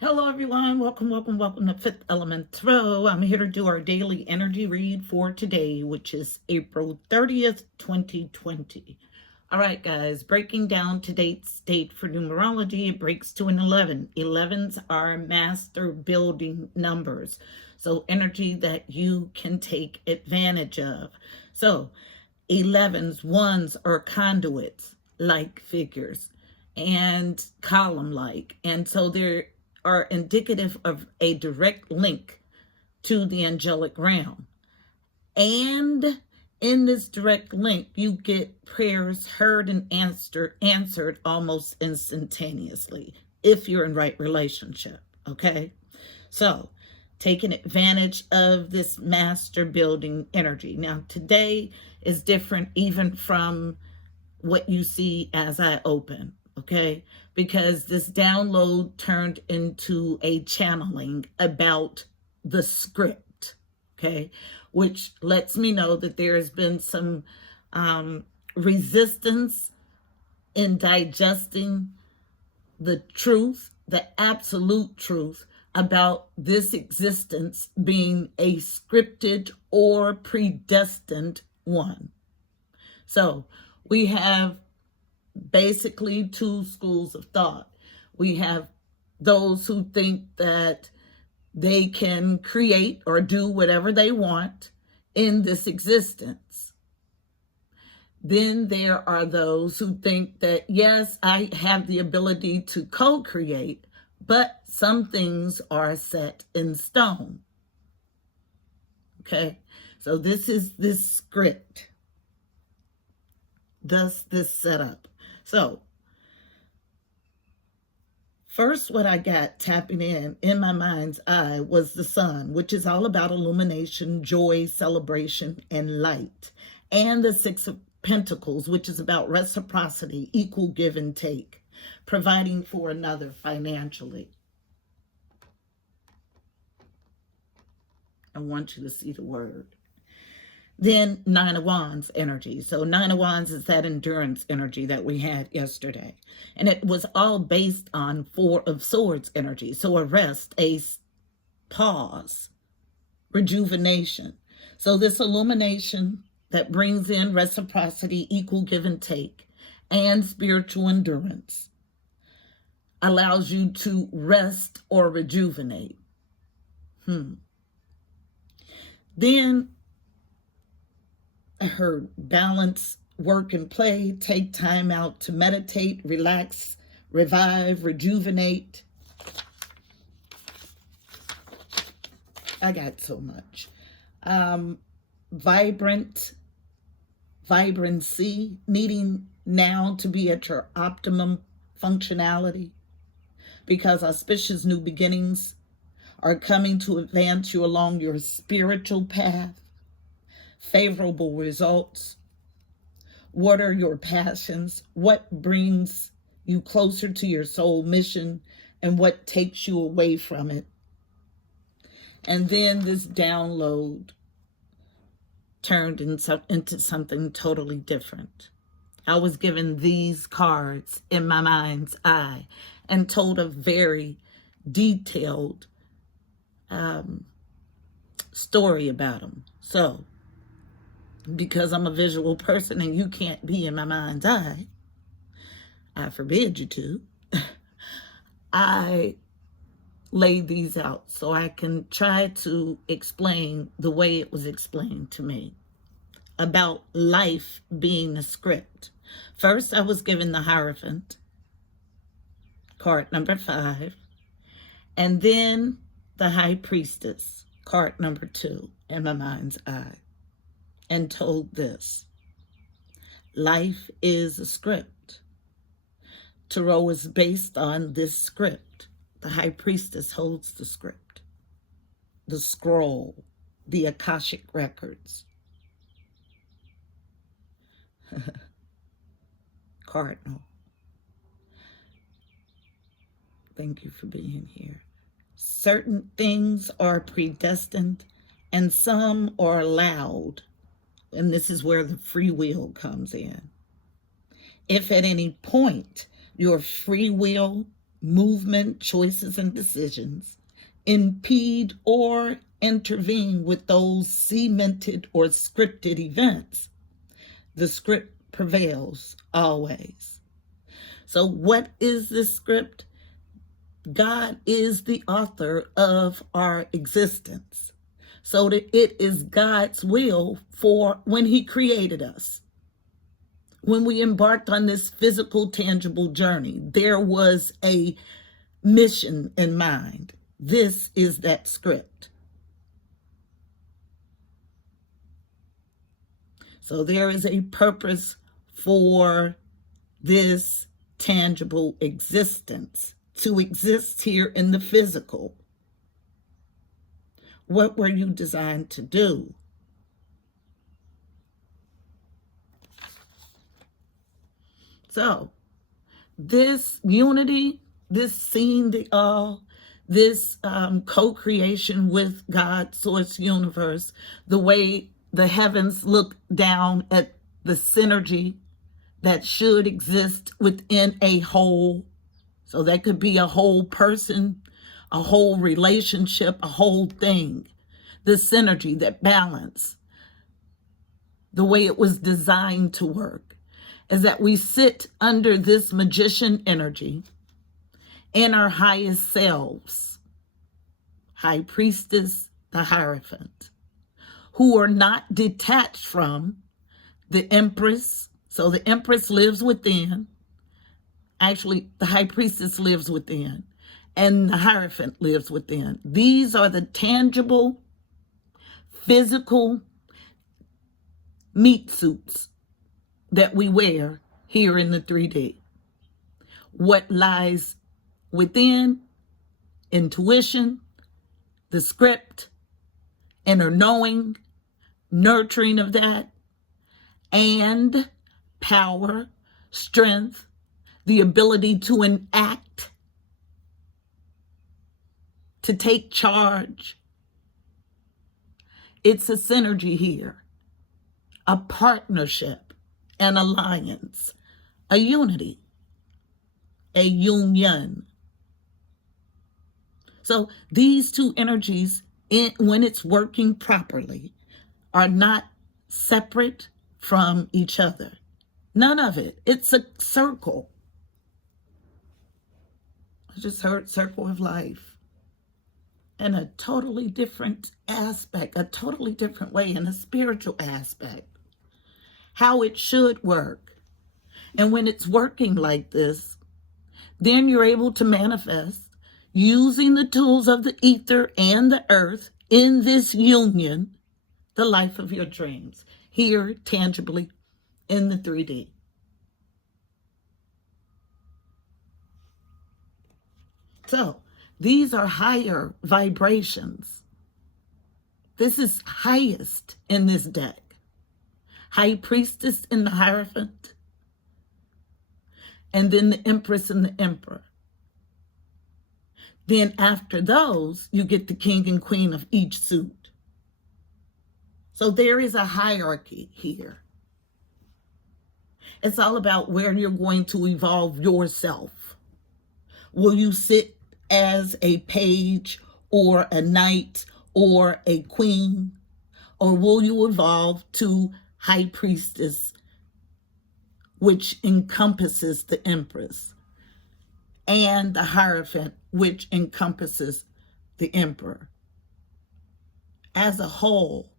Hello, everyone. Welcome to Fifth Element Tarot. I'm here to do our daily energy read for today, which is April 30th, 2020. All right, guys, breaking down today's date for numerology, it breaks to an 11. 11s are master building numbers, so energy that you can take advantage of. So 11s, ones are conduits like figures and column like. And so they're are indicative of a direct link to the angelic realm. And in this direct link, you get prayers heard and answered almost instantaneously if you're in right relationship, okay? So, taking advantage of this master building energy. Now, today is different even from what you see as I open, okay? Because this download turned into a channeling about the script, okay? Which lets me know that there has been some resistance in digesting the truth, the absolute truth about this existence being a scripted or predestined one. So we have basically two schools of thought. We have those who think that they can create or do whatever they want in this existence. Then there are those who think that, yes, I have the ability to co-create, but some things are set in stone. Okay, so this is this script, thus this setup. So first, what I got tapping in my mind's eye was the sun, which is all about illumination, joy, celebration, and light. And the Six of Pentacles, which is about reciprocity, equal give and take, providing for another financially. I want you to see the word. Then Nine of Wands energy. So Nine of Wands is that endurance energy that we had yesterday. And it was all based on Four of Swords energy. So a rest, a pause, rejuvenation. So this illumination that brings in reciprocity, equal give and take, and spiritual endurance allows you to rest or rejuvenate. Then I heard balance, work, and play. Take time out to meditate, relax, revive, rejuvenate. I got so much. Vibrancy, needing now to be at your optimum functionality, because auspicious new beginnings are coming to advance you along your spiritual path. Favorable results. What are your passions? What brings you closer to your soul mission, and what takes you away from it? And then this download turned into something totally different. I was given these cards in my mind's eye and told a very detailed story about them. So, because I'm a visual person and you can't be in my mind's eye, I forbid you to, I laid these out so I can try to explain the way it was explained to me about life being a script. First, I was given the Hierophant, card number 5, and then the High Priestess, card number 2, in my mind's eye, and told this: life is a script. Tarot is based on this script. The High Priestess holds the script, the scroll, the Akashic records. Cardinal, thank you for being here. Certain things are predestined and some are allowed. And this is where the free will comes in. If at any point your free will movement, choices, and decisions, impede or intervene with those cemented or scripted events, the script prevails always. So what is this script? God is the author of our existence. So that it is God's will for when he created us. When we embarked on this physical, tangible journey, there was a mission in mind. This is that script. So there is a purpose for this tangible existence, to exist here in the physical. What were you designed to do? So this unity, this seeing the all, this co-creation with God, source, universe, the way the heavens look down at the synergy that should exist within a whole. So that could be a whole person, a whole relationship, a whole thing. The synergy, that balance, the way it was designed to work, is that we sit under this magician energy in our highest selves, high priestess, the Hierophant, who are not detached from the Empress. So the Empress lives within. Actually, the High Priestess lives within, and the Hierophant lives within. These are the tangible, physical meat suits that we wear here in the 3D. What lies within, intuition, the script, inner knowing, nurturing of that, and power, strength, the ability to enact, to take charge. It's a synergy here, a partnership, an alliance, a unity, a union. So these two energies, when it's working properly, are not separate from each other. None of it. It's a circle. I just heard circle of life. In a totally different aspect, a totally different way, in a spiritual aspect. How it should work. And when it's working like this, then you're able to manifest using the tools of the ether and the earth in this union, the life of your dreams, here tangibly in the 3D. So these are higher vibrations. This is highest in this deck. High Priestess and the Hierophant, and then the Empress and the Emperor. Then after those, you get the King and Queen of each suit. So there is a hierarchy here. It's all about where you're going to evolve yourself. Will you sit as a page or a knight or a queen? Or will you evolve to High Priestess, which encompasses the Empress, and the Hierophant, which encompasses the Emperor? As a whole,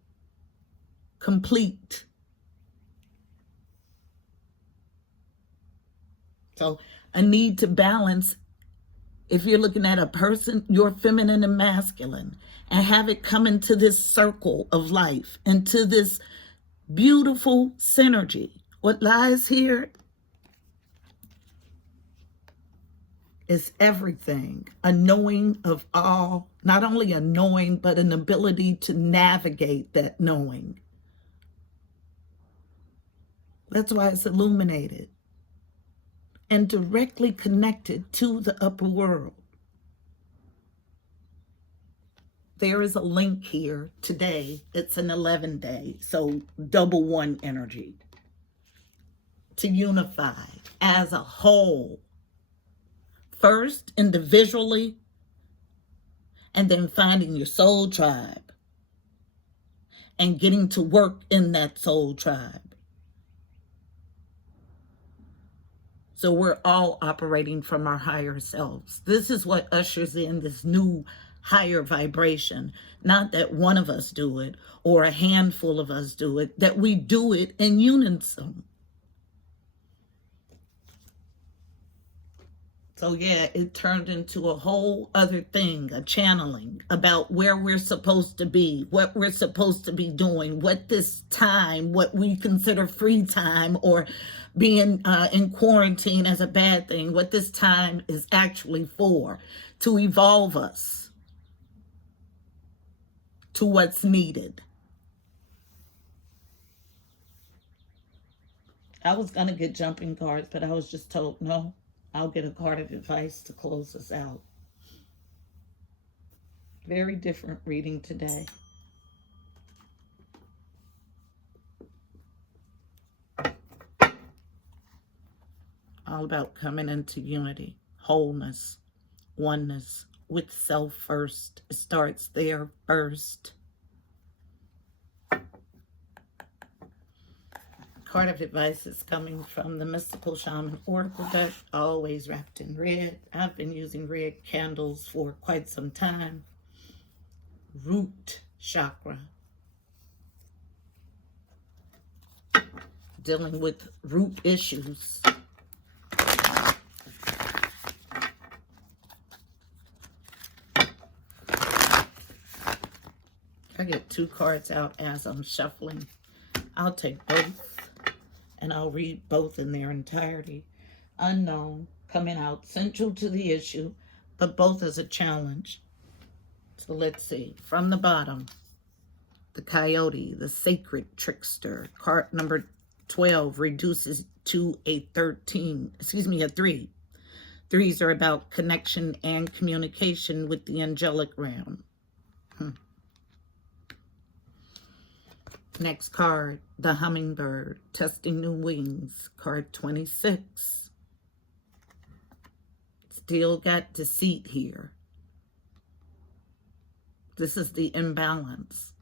complete. So a need to balance, if you're looking at a person, your feminine and masculine, and have it come into this circle of life, into this beautiful synergy. What lies here is everything. A knowing of all, not only a knowing, but an ability to navigate that knowing. That's why it's illuminated and directly connected to the upper world. There is a link here today. It's an 11-day, so double one energy. To unify as a whole, first individually, and then finding your soul tribe and getting to work in that soul tribe. So we're all operating from our higher selves. This is what ushers in this new higher vibration. Not that one of us do it or a handful of us do it, that we do it in unison. So yeah, it turned into a whole other thing, a channeling about where we're supposed to be, what we're supposed to be doing, what this time, what we consider free time or being in quarantine as a bad thing, what this time is actually for, to evolve us to what's needed. I was going to get jumping cards, but I was just told, no, I'll get a card of advice to close us out. Very different reading today. All about coming into unity, wholeness, oneness with self first. It starts there first. Card of advice is coming from the Mystical Shaman Oracle deck, always wrapped in red. I've been using red candles for quite some time. Root chakra. Dealing with root issues. I get 2 cards out as I'm shuffling. I'll take both. And I'll read both in their entirety. Unknown, coming out central to the issue, but both as a challenge. So let's see. From the bottom, the coyote, the sacred trickster. Card number 12 reduces to a 3. Threes are about connection and communication with the angelic realm. Next card, the hummingbird, testing new wings. Card 26. Still got deceit here. This is the imbalance.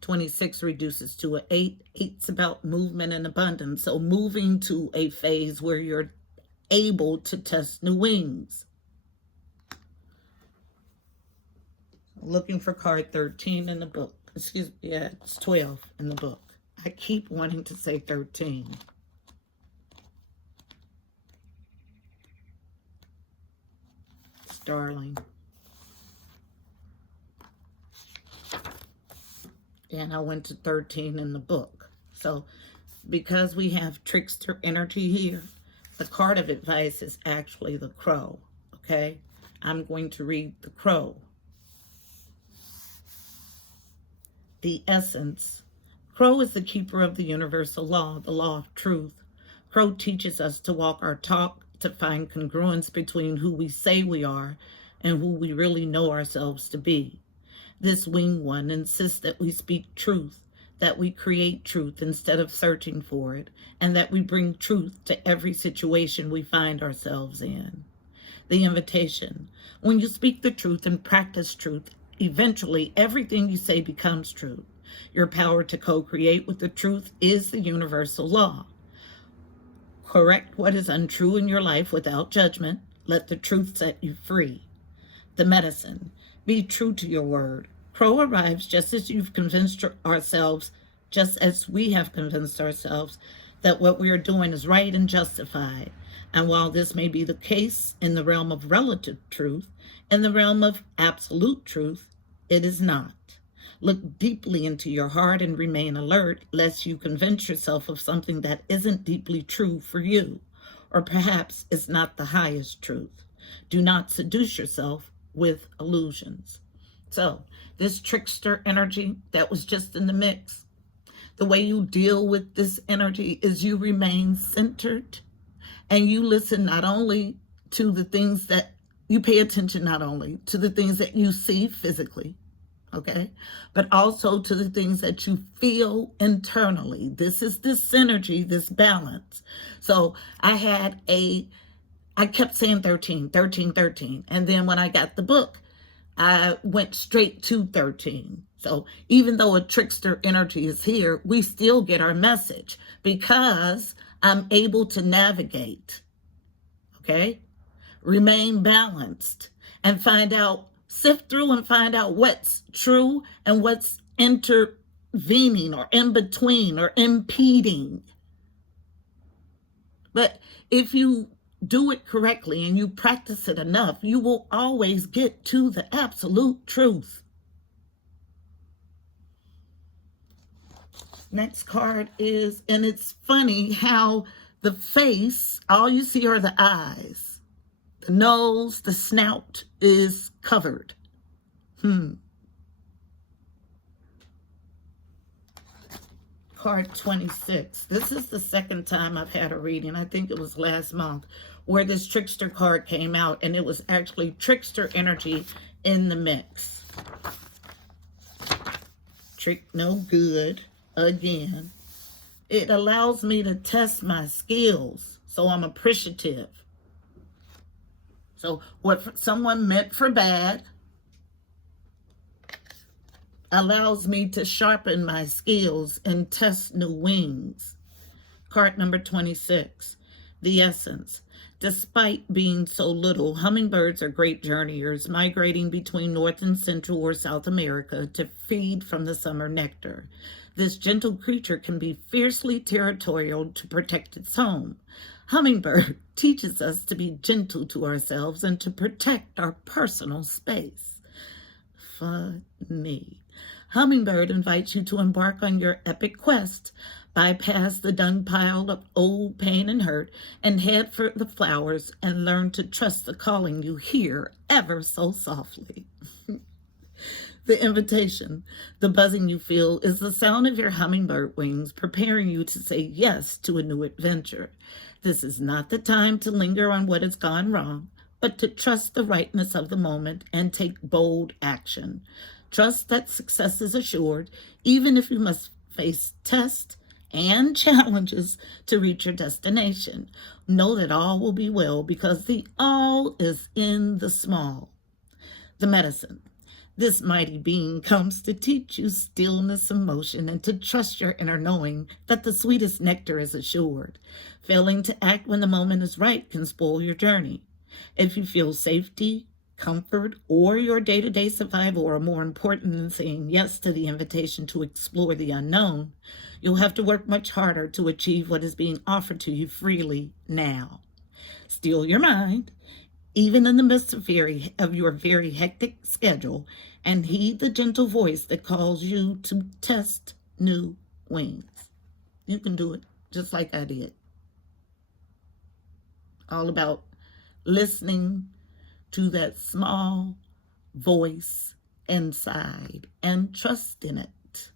26 reduces to an 8. 8's about movement and abundance. So moving to a phase where you're able to test new wings. Looking for card 13 in the book. Excuse me, yeah, it's 12 in the book. I keep wanting to say 13. Starling. And I went to 13 in the book. So because we have trickster energy here, the card of advice is actually the crow, okay? I'm going to read the crow. The essence. Crow is the keeper of the universal law, the law of truth. Crow teaches us to walk our talk, to find congruence between who we say we are and who we really know ourselves to be. This winged one insists that we speak truth, that we create truth instead of searching for it, and that we bring truth to every situation we find ourselves in. The invitation. When you speak the truth and practice truth, eventually, everything you say becomes true. Your power to co-create with the truth is the universal law. Correct what is untrue in your life without judgment. Let the truth set you free. The medicine. Be true to your word. Crow arrives just as you've convinced ourselves, just as we have convinced ourselves, that what we are doing is right and justified. And while this may be the case in the realm of relative truth, in the realm of absolute truth, it is not. Look deeply into your heart and remain alert, lest you convince yourself of something that isn't deeply true for you, or perhaps is not the highest truth. Do not seduce yourself with illusions. So, this trickster energy that was just in the mix, the way you deal with this energy is you remain centered and you listen not only to the things that you pay attention, not only to the things that you see physically, okay, but also to the things that you feel internally. This is this synergy, this balance. So I I kept saying 13, 13, 13. And then when I got the book, I went straight to 13. So even though a trickster energy is here, we still get our message because I'm able to navigate, okay? Remain balanced and sift through and find out what's true and what's intervening or in between or impeding. But if you do it correctly and you practice it enough, you will always get to the absolute truth. Next card is, and it's funny how the face, all you see are the eyes. The nose, the snout is covered. Card 26. This is the second time I've had a reading. I think it was last month where this trickster card came out, and it was actually trickster energy in the mix. Trick no good. Again, it allows me to test my skills, so I'm appreciative. So what someone meant for bad allows me to sharpen my skills and test new wings. Card number 26, the essence. Despite being so little, hummingbirds are great journeyers, migrating between North and Central or South America to feed from the summer nectar. This gentle creature can be fiercely territorial to protect its home. Hummingbird teaches us to be gentle to ourselves and to protect our personal space. Funny. Hummingbird invites you to embark on your epic quest. Bypass the dung pile of old pain and hurt and head for the flowers and learn to trust the calling you hear ever so softly. The invitation, the buzzing you feel, is the sound of your hummingbird wings preparing you to say yes to a new adventure. This is not the time to linger on what has gone wrong, but to trust the rightness of the moment and take bold action. Trust that success is assured, even if you must face tests and challenges to reach your destination. Know that all will be well because the all is in the small. The medicine. This mighty being comes to teach you stillness and motion and to trust your inner knowing that the sweetest nectar is assured. Failing to act when the moment is right can spoil your journey. If you feel safety, comfort, or your day-to-day survival are more important than saying yes to the invitation to explore the unknown, you'll have to work much harder to achieve what is being offered to you freely now. Still your mind, even in the midst of your very hectic schedule, and heed the gentle voice that calls you to test new wings. You can do it just like I did. All about listening to that small voice inside and trust in it.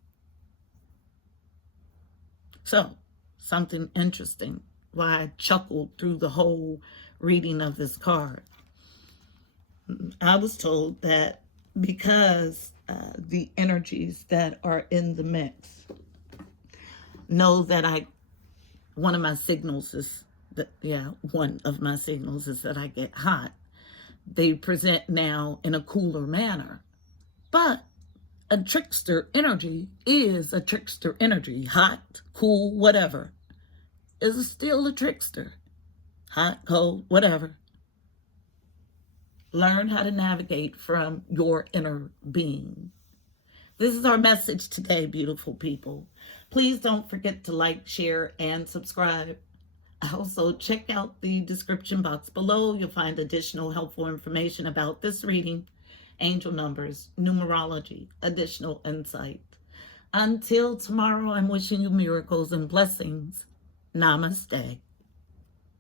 So, something interesting, why I chuckled through the whole reading of this card. I was told that because the energies that are in the mix know that one of my signals is that I get hot. They present now in a cooler manner. But a trickster energy is a trickster energy. Hot, cool, whatever. Is still a trickster. Hot, cold, whatever. Learn how to navigate from your inner being. This is our message today, beautiful people. Please don't forget to like, share, and subscribe. Also, check out the description box below. You'll find additional helpful information about this reading, angel numbers, numerology, additional insight. Until tomorrow, I'm wishing you miracles and blessings. Namaste.